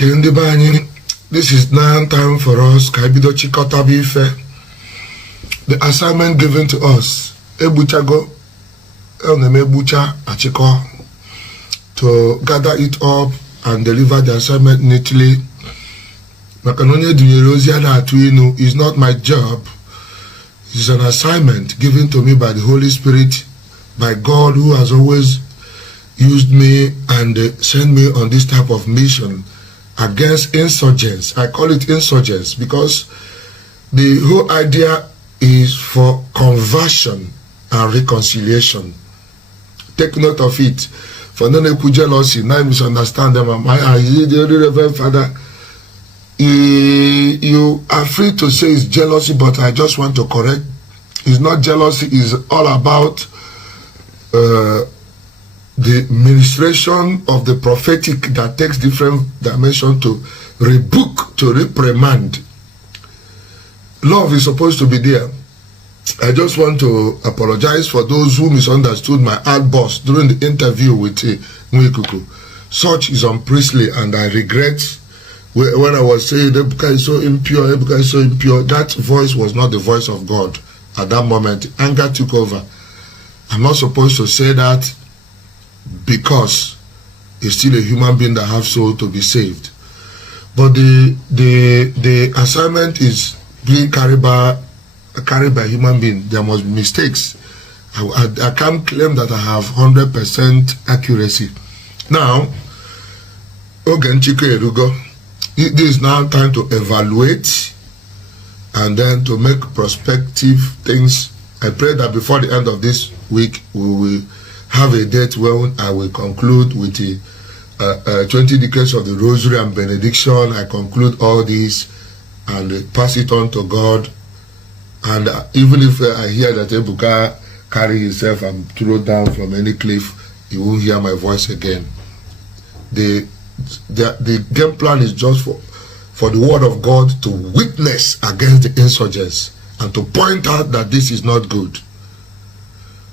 Okay, this is now time for us. The assignment given to us, to gather it up and deliver the assignment neatly. Is not my job. It's an assignment given to me by the Holy Spirit, by God, who has always used me and sent me on this type of mission against insurgents. I call it insurgents because the whole idea is for conversion and reconciliation. Take note of it. For no jealousy, now misunderstand them. Reverend Father, you are free to say it's jealousy, but I just want to correct. It's not jealousy. It's all about the ministration of the prophetic that takes different dimension to rebuke, to reprimand. Love is supposed to be there. I just want to apologize for those who misunderstood my outburst during the interview with Mwikuku. Such is unpriestly, and I regret when I was saying Ebuka is so impure, Ebuka is so impure. That voice was not the voice of God at that moment. Anger took over. I'm not supposed to say that because it's still a human being that has soul to be saved. But the assignment is being carried by a human being. There must be mistakes. I can't claim that I have 100% accuracy. Now, it is now time to evaluate and then to make prospective things. I pray that before the end of this week, we will have a date when I will conclude with the 20 decades of the Rosary and Benediction. I conclude all this and pass it on to God. And even if I hear that Ebuka carry himself and throw down from any cliff, you won't hear my voice again. The game plan is just for the word of God to witness against the insurgents and to point out that this is not good.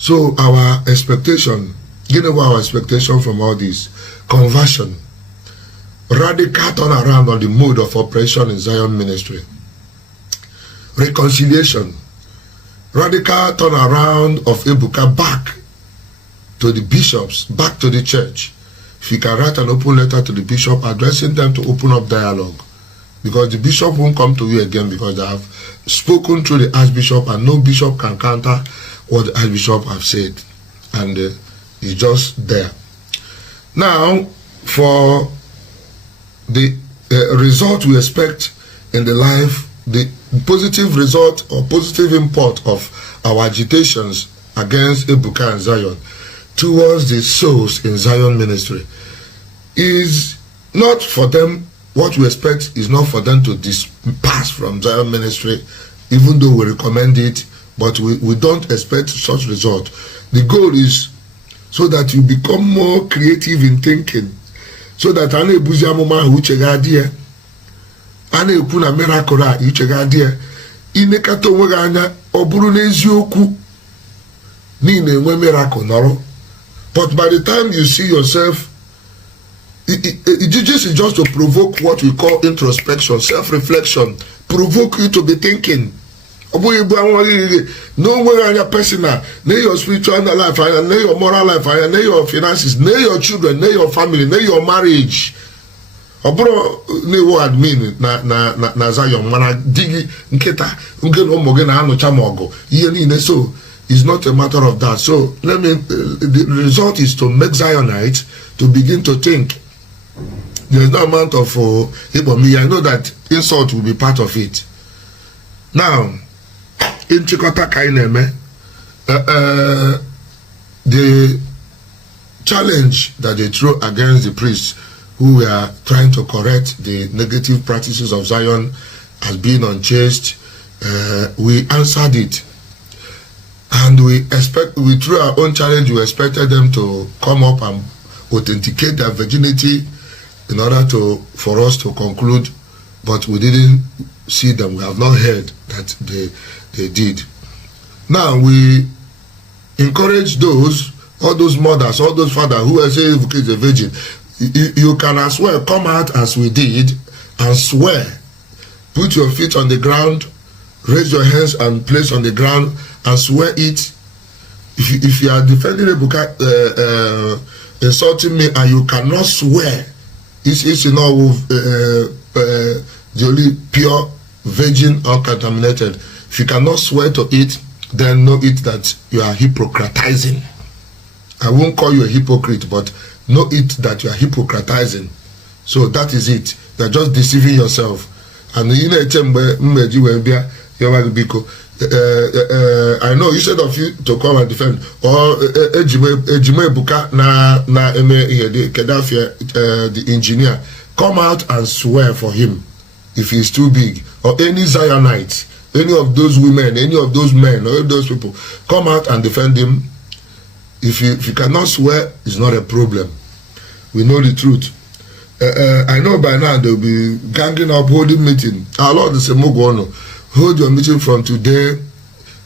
So our expectation, our expectation from all this: conversion, radical turnaround on the mode of operation in Zion ministry, reconciliation, radical turnaround of Ebuka back to the bishops, back to the church. If you can write an open letter to the bishop addressing them to open up dialogue, because the bishop won't come to you again because they have spoken through the archbishop and no bishop can counter what the archbishop have said, and it's just there. Now, for the result we expect in the life, the positive result or positive import of our agitations against Ebuka and Zion towards the souls in Zion ministry is not for them. What we expect is not for them to disperse from Zion ministry, even though we recommend it, but we don't expect such result. The goal is so that you become more creative in thinking, so that ane buzia mama uchegadia, ane kuna mirakora uchegadia, inekato waganya oburu n'eziokwu nine we miracle noro. But by the time you see yourself, this is just to provoke what we call introspection, self-reflection, provoke you to be thinking. No way your personal, no your spiritual life, no your moral life, no your finances, no your children, no your family, no your marriage. Obro ne word mean na Zion mana digi nketa ngelo moge na anu chamogo. So it's not a matter of that. So the result is to make Zionites to begin to think. There's no amount of I know that insult will be part of it. Now, in Chikota Kaineme, the challenge that they threw against the priests who were trying to correct the negative practices of Zion as being unchaste, we answered it. And we threw our own challenge. We expected them to come up and authenticate their virginity in order for us to conclude, but we didn't see them. We have not heard that they did. Now we encourage all those mothers, all those fathers who are saying Ebuka is a virgin. You can as well come out as we did and swear. Put your feet on the ground, raise your hands and place on the ground and swear it. If you are defending Ebuka, insulting me, and you cannot swear, it's you know the only pure, virgin, uncontaminated. If you cannot swear to it, then know it that you are hypocratizing. I won't call you a hypocrite, but know it that you are hypocratizing. So that is it. You are just deceiving yourself. And you know, I know instead of you to come and defend, or Ebuka the engineer, come out and swear for him if he's too big, or any Zionite, any of those women, any of those men, or those people, come out and defend him. If you cannot swear, it's not a problem. We know the truth. I know by now they'll be ganging up, holding meeting. Our Lord is a Mogono. Hold your meeting from today.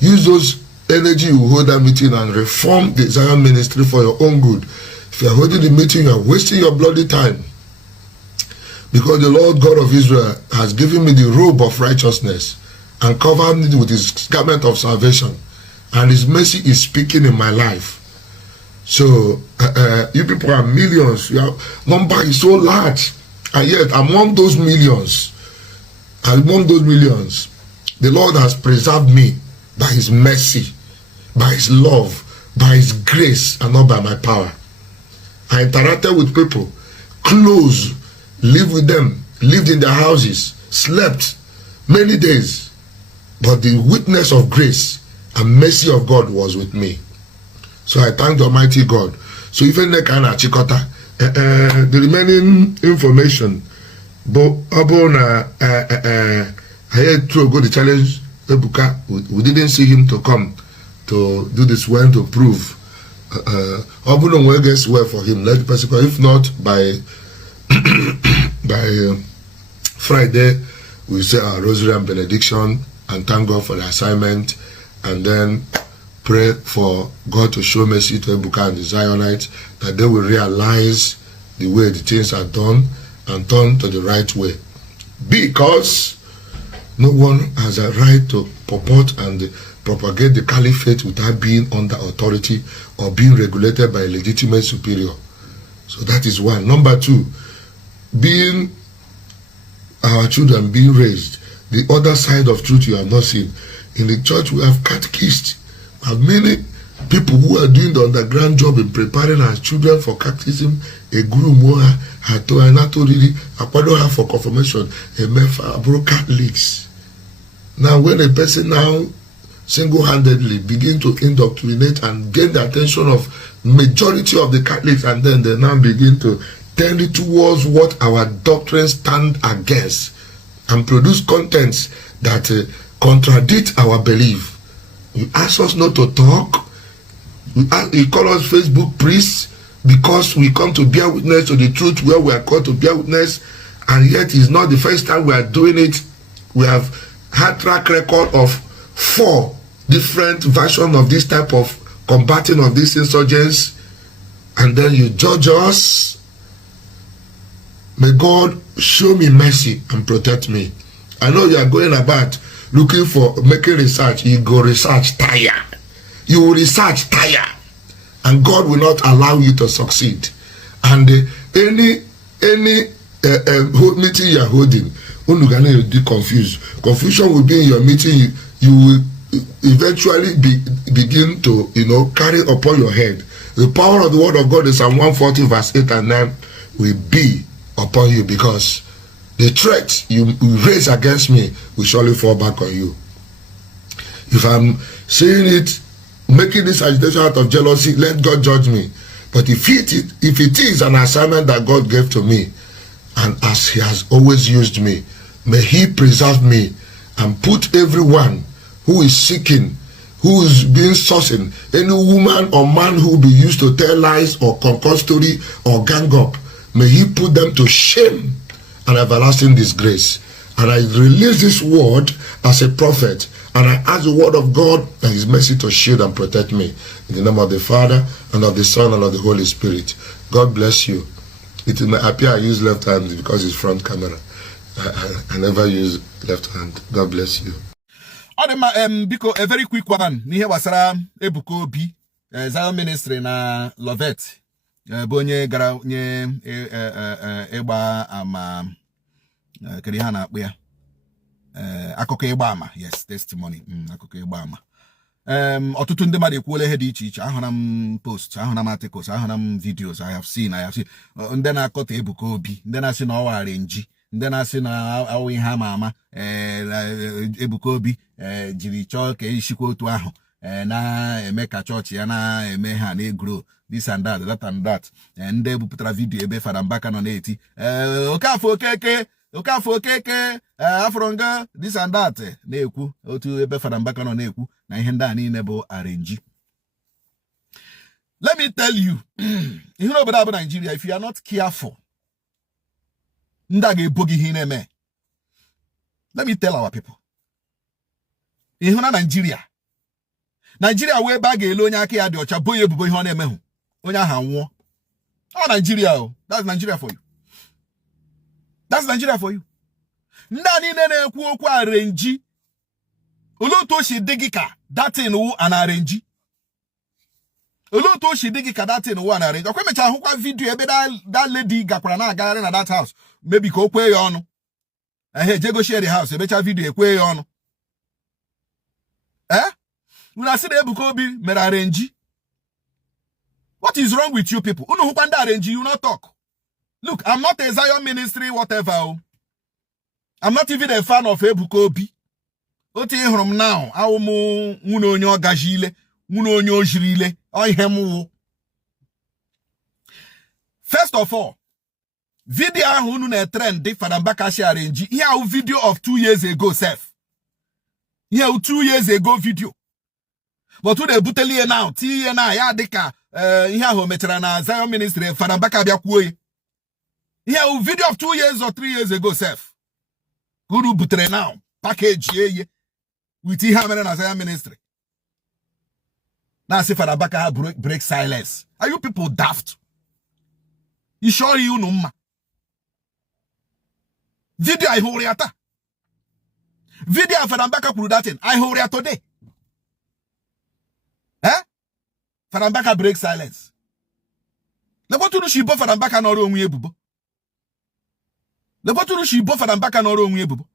Use those energy you hold that meeting and reform the Zion ministry for your own good. If you're holding the meeting, you're wasting your bloody time. Because the Lord God of Israel has given me the robe of righteousness and covered me with his garment of salvation. And his mercy is speaking in my life. So, you people are millions. Your number is so large. And yet, among those millions, the Lord has preserved me by his mercy, by his love, by his grace, and not by my power. I interacted with people, close, lived with them, lived in their houses, slept many days. But the witness of grace and mercy of God was with me. So I thank the Almighty God. So even the remaining information, but I had to go to challenge Ebuka. We didn't see him to come to do this one to prove. Obuno will get swear for him. Let the person, if not by Friday, we say our rosary and benediction and thank God for the assignment, and then pray for God to show mercy to Ebuka and the Zionites, that they will realize the way the things are done and turn to the right way. Because no one has a right to purport and propagate the caliphate without being under authority or being regulated by a legitimate superior. So that is one. Number two, being our children being raised, the other side of truth you have not seen. In the church we have catechists. We have many people who are doing the underground job in preparing our children for catechism. A guru moha hato anato really akwado have for confirmation. A mefa bro Catholics. Now when a person now single-handedly begin to indoctrinate and gain the attention of majority of the Catholics, and then they now begin to tend it towards what our doctrines stand against and produce contents that contradict our belief. You ask us not to talk. You call us Facebook priests because we come to bear witness to the truth where we are called to bear witness, and yet it's not the first time we are doing it. We have had track record of 4 different versions of this type of combating of these insurgents, and then you judge us. May God show me mercy and protect me. I know you are going about looking for making research. You go research tire. You will research tire, and God will not allow you to succeed. And any meeting you are holding, you'll be confused. Confusion will be in your meeting. You will eventually begin to carry upon your head. The power of the word of God is Psalm 140 verse 8 and 9 will be upon you, because the threat you raise against me will surely fall back on you. If I'm saying it, making this agitation out of jealousy, let God judge me. But if it is an assignment that God gave to me, and as he has always used me, may he preserve me and put everyone who is seeking, who is being sourcing, any woman or man who will be used to tell lies or concoct story or gang up, may he put them to shame and everlasting disgrace. And I release this word as a prophet, and I ask the word of God and his mercy to shield and protect me. In the name of the Father, and of the Son, and of the Holy Spirit. God bless you. It may appear I use left hand because it's front camera. I never use left hand. God bless you. Biko, a very quick one. Nihe wasara Ebuka Obi Zion Ministry na Lovett. Bonye gara nye egba ama kedi ha na akpụ ya. Akụkọ egba ama. Yes, testimony. Akụkọ egba ama. Ọtụtụ ndị mmadụ ekwuola ihe dị iche iche. Ahụra m posts, ahụra m articles, ahụra m videos. I have seen. Ndị na-akọta Ebuka Obi, ndị na-asị na ọ wara nji, ndị na-asị na awụ ihe ama Ebuka Obi jiri chọọ ka ishikwa otu ahụ na-eme ka chọọchị ya na-eme ha na-egro this and that, that and that. Ndị ebupụtara vidio ebe Fada Mbaka nọ na-eti Okafọ okeke afọrọnga this and that na-ekwu otu ebe Fada Mbaka nọ na-ekwu na ihe ndị a niile bụ arenji. Let me tell you, ihe n'obodo abụ Nigeria, if you are not careful, ndị a ga-ebo gị ihe na-eme. Let me tell our people. Ihe na Nigeria wee ebe a ga-ele onye aka ya dị ọcha bo ya ebubo ihe ọ na-emehụ onye ahụ anwụọ. Ọ Nigeria, that's Nigeria for you. That's Nigeria for you. Ndị a niile na-ekwu okwu arenji. Olee otu o si dị gị ka datin wu an arenji? Olee otu o si dị gị ka datin wu an arenji? Ọkwa mecha ahụkwa vidio ebe that lady gakwara na-agagharị na that house. Maybe ka o kwee ya ọnụ. Jego share the house, ebecha vidio ekwe ya ọnụ. Una asị na Ebuka Obi mere arenji. What is wrong with you people? Unu hụkwa ndị arenji, you not talk. Look, I'm not a Zion ministry, whatever. I'm not even a fan of Ebuka Obi. Ote hụrụ m now, awụ m nwunye onye ọgaji ile, nwunye onye ojiri ile, ọ ihe m wụ. First of all, video ahụ unu na-trend dị Fada Mbaka shi arenji. Here a video of 2 years ago self. Here a 2 years ago video. But unu ebuteli ya now, tiye na ya dịka ihe ahụ mechara na Zion Ministry Fada Mbaka bịa kwuo ya. Here a video of 2 years or 3 years ago self. Unu butere now, package ye with ihe mere na Zion Ministry. Now say Fada Mbaka break silence. Are you people daft? You sure you know ma? Video I hold yata. Video Fada Mbaka kwuru that thing. I hold ya today. Fada Mbaka break silence. Lebotunu shibo Fada Mbaka n'ọrụ onwe ebubo. Lebotunu shibo Fada Mbaka n'ọrụ onwe ebubo.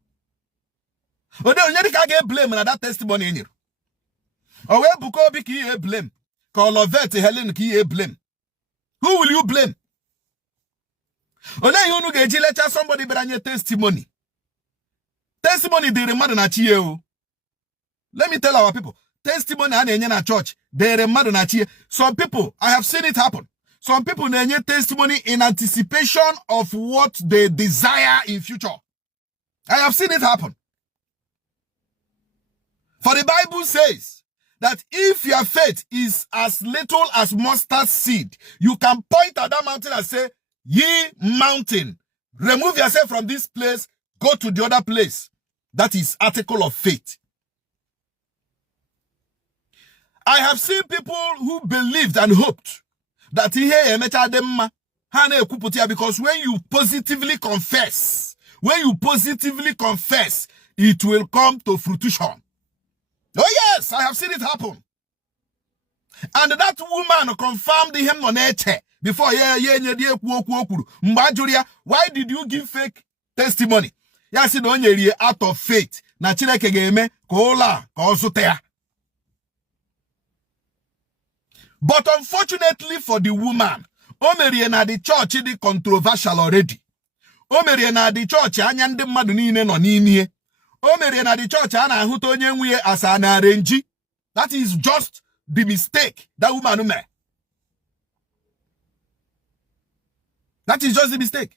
Ode onye dị ka ga-blame na that testimony enyere. O wee Ebuka Obi ka ihe blame. Ka Olovet Helen ka ihe blame. Who will you blame? Ole ihe unu ga-eji lecha somebody bịara nye testimony. Testimony dịrị mmadụ na chi o. Let me tell our people. Testimony a na-enye na church dịrị mmadụ na chi. Some people, I have seen it happen. Some people na-enye testimony in anticipation of what they desire in future. I have seen it happen. For the Bible says that if your faith is as little as mustard seed, you can point at that mountain and say, ye mountain, remove yourself from this place, go to the other place. That is article of faith. I have seen people who believed and hoped that because when you positively confess, it will come to fruition. Oh yes, I have seen it happen. And that woman confirmed him on nature. Before why did you give fake testimony? Yes, out of faith. But unfortunately for the woman, Omeriena the church is controversial already. Omeriena the church anyande mmadụ niile nọ n'ime. Omeriena the church ana ahụta onye nwe asa na arenji. That is just the mistake that woman made. That is just the mistake.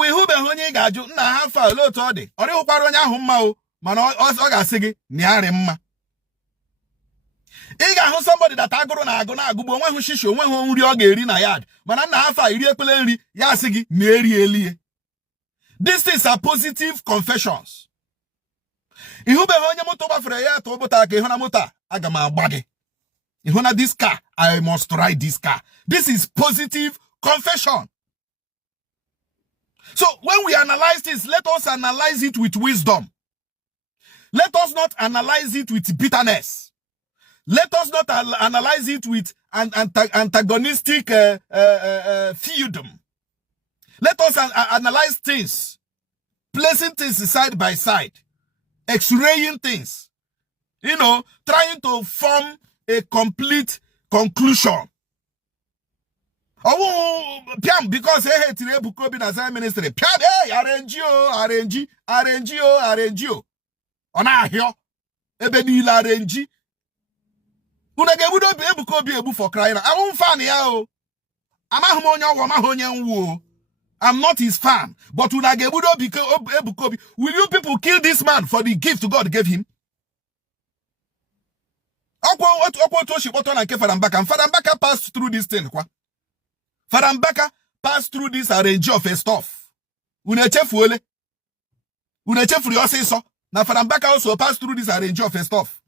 We who be onye ga-ajụ nna ha fa ole otu ọ dị. Ọ dịghịkwara onye ahụ mma o, mana ọ ga-asị gị nịarị mma. Ị ga-ahụ somebody that agụrụ na agụgbo onwe hụ shishi onwe hụ nri ọ ga-eri na yard, mana nna ha fa iri ekpele nri ya asị gị na eri elie. These things are positive confessions. Ihubeghị onye moto gbafere ya to bụta ka ịhụ na moto aga m agba gị. Ịhụ na this car, I must ride this car. This is positive Confession. So when we analyze this, let us analyze it with wisdom. Let us not analyze it with bitterness. Let us not analyze it with antagonistic feudum. Let us analyze things, placing things side by side, x-raying things, you know, trying to form a complete conclusion. Oh, Piam, because hey, Ebuka Obi Zion ministry. Piam, hey, RNGO. Ona here, ebeni la RNG. Una gebudo Ebuka Obi Ebu for crying. I won't fan ya. I'm not his fan. But una gebudo Ebuka Obi. Will you people kill this man for the gift God gave him? Fadambaka passed through this thing. Fadambaka passed through this arrange of a stuff. Unechefuele. Unechefu yoseso. Now Fadambaka also passed through this arrange of a stuff.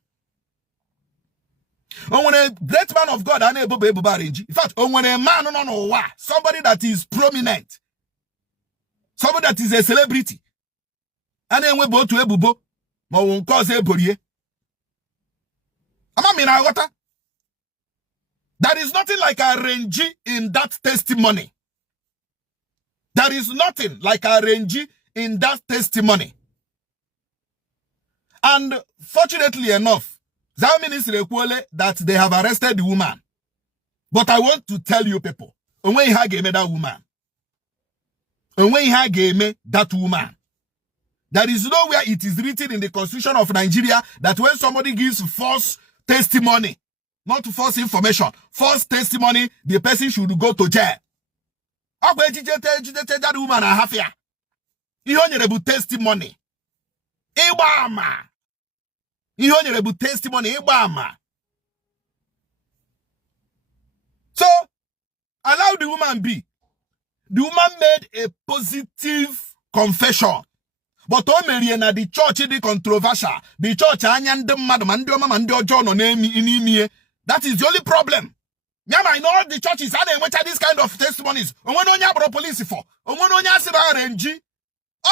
When a great man of God, in fact, when a man, somebody that is prominent, somebody that is a celebrity, and then we go to Ebubo, but we cause Eburie. There is nothing like a range in that testimony. There is nothing like a range in that testimony. And fortunately enough, Zion ministry that they have arrested the woman. But I want to tell you people, when he gave me that woman, there is nowhere it is written in the constitution of Nigeria that when somebody gives false testimony, not false information, false testimony, the person should go to jail. That woman a half year. You only testimony. Ibama. You only testimony. Ibama. So allow the woman be. The woman made a positive confession. But the church is controversial. The church that is the only problem. I know the churches are this kind of testimonies. Police for. All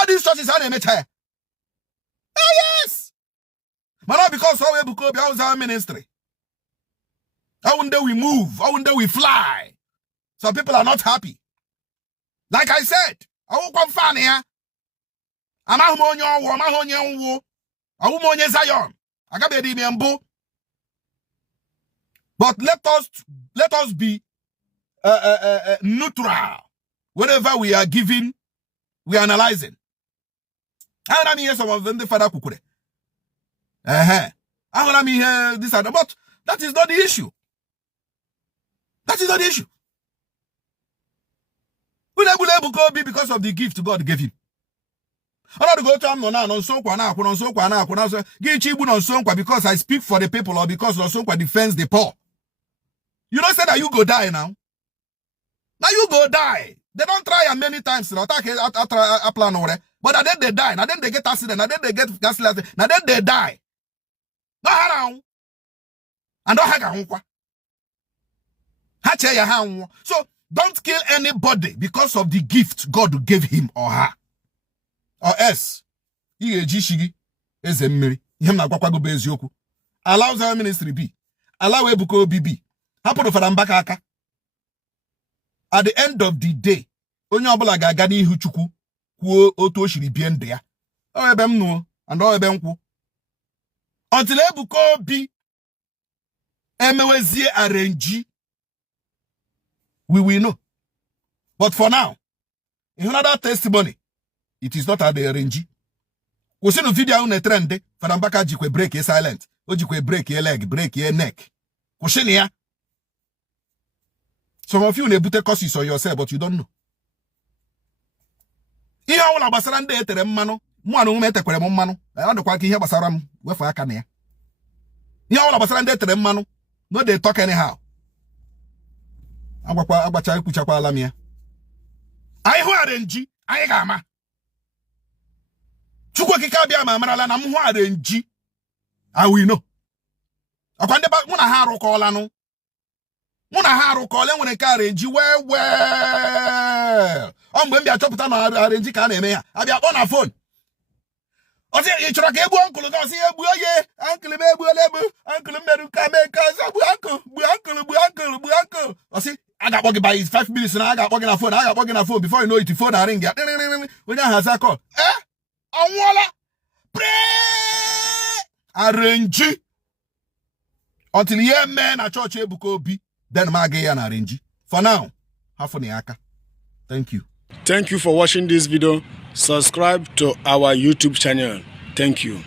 these churches are yes. But not because Ebuka Obi was our ministry. How one day we move, how one day we fly. Some people are not happy. Like I said, I won't come fan here. Zion. But let us be neutral. Whenever we are giving, we are analyzing. I want to hear some of them, the father kukure. I want to hear this other, but that is not the issue. That is not the issue. We Ebuka Obi because of the gift God gave him. I don't go to him because I speak for the people or because Nosokwa defends the poor. You don't say that you go die now. Now you go die. They don't try many times. But then they die. Now then they get accident. Now then they get gas accident. Now then they die. No harang. And don't hang. So don't kill anybody because of the gift God gave him or her. Or else, allow Zion ministry be. Allow Ebuka Obi be. Happen to Fadambaka aka. At the end of the day, onye obula ga-aga n'ihu Chukwu kwuo otu o shiri bie ndụ ya. O ebe m nu and o ebe nkwu. Until Ebuka Obi emewezie arrange, we will know. But for now, in another testimony, it is not at the arrange. We see no video on a trend. Fadambaka jikwe break ye silent. O jikwe break ye leg, break ye neck. Kushini ya. Some of you nebute causes on yourself, but you don't know. Ihe awula basara nde etere mmanu, mu anu mete kwere mmanu. Ando kwa ki ihe basara m, wefa aka na ya. Ihe awula basara nde etere mmanu, no dey talk anyhow. Agbacha ikuchakwa ala mi ya. Ai hu arrange, ai ga ama. Chukwu kika bia ma marala na mu hu arrange. I will know. Akwande ba mu na ha arokola no. mụ na ha arụkọọla enwere nke arenji well. Ọ mgbe m bịa chọpụta na arenji ka a na-eme ya abịa kpọ na fon ọsị ị chọrọ ka egbuo nkụlụ gị ọsị egbuo ye ankụlụ m egbuola egbu ankụlụ m merụ ka mee ka ọzọ gbuo ankụlụ ọsị a ga-akpọ gị by 5 minutes na a ga-akpọ gị na fon before you know it phone aring ya onye ahụ aza kọl ọnwụọla arenji until ihe mee na chọọchị Ebuka Obi then m agaghị ya na arenji. For now hafụ na ya aka. Thank you for watching this video. Subscribe to our YouTube channel. Thank you.